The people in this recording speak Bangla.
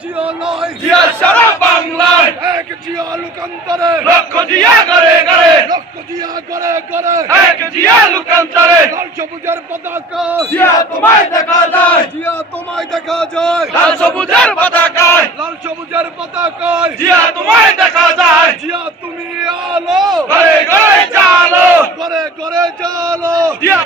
জিয়া নয় জিয়া সারা বাংলায় এক জিয়া লোকান্তরে লক্ষ জিয়া করে করে লক্ষ জিয়া করে করে এক জিয়া লোকান্তরে লাল সবুজের পতাকা জিয়া তোমায় দেখা যায় জিয়া তোমায় দেখা যায় লাল সবুজের পতাকায় লাল সবুজের পতাকায় জিয়া তোমায় দেখা যায় জিয়া তুমি আলো ঘরে ঘরে চালো করে করে চালো জিয়া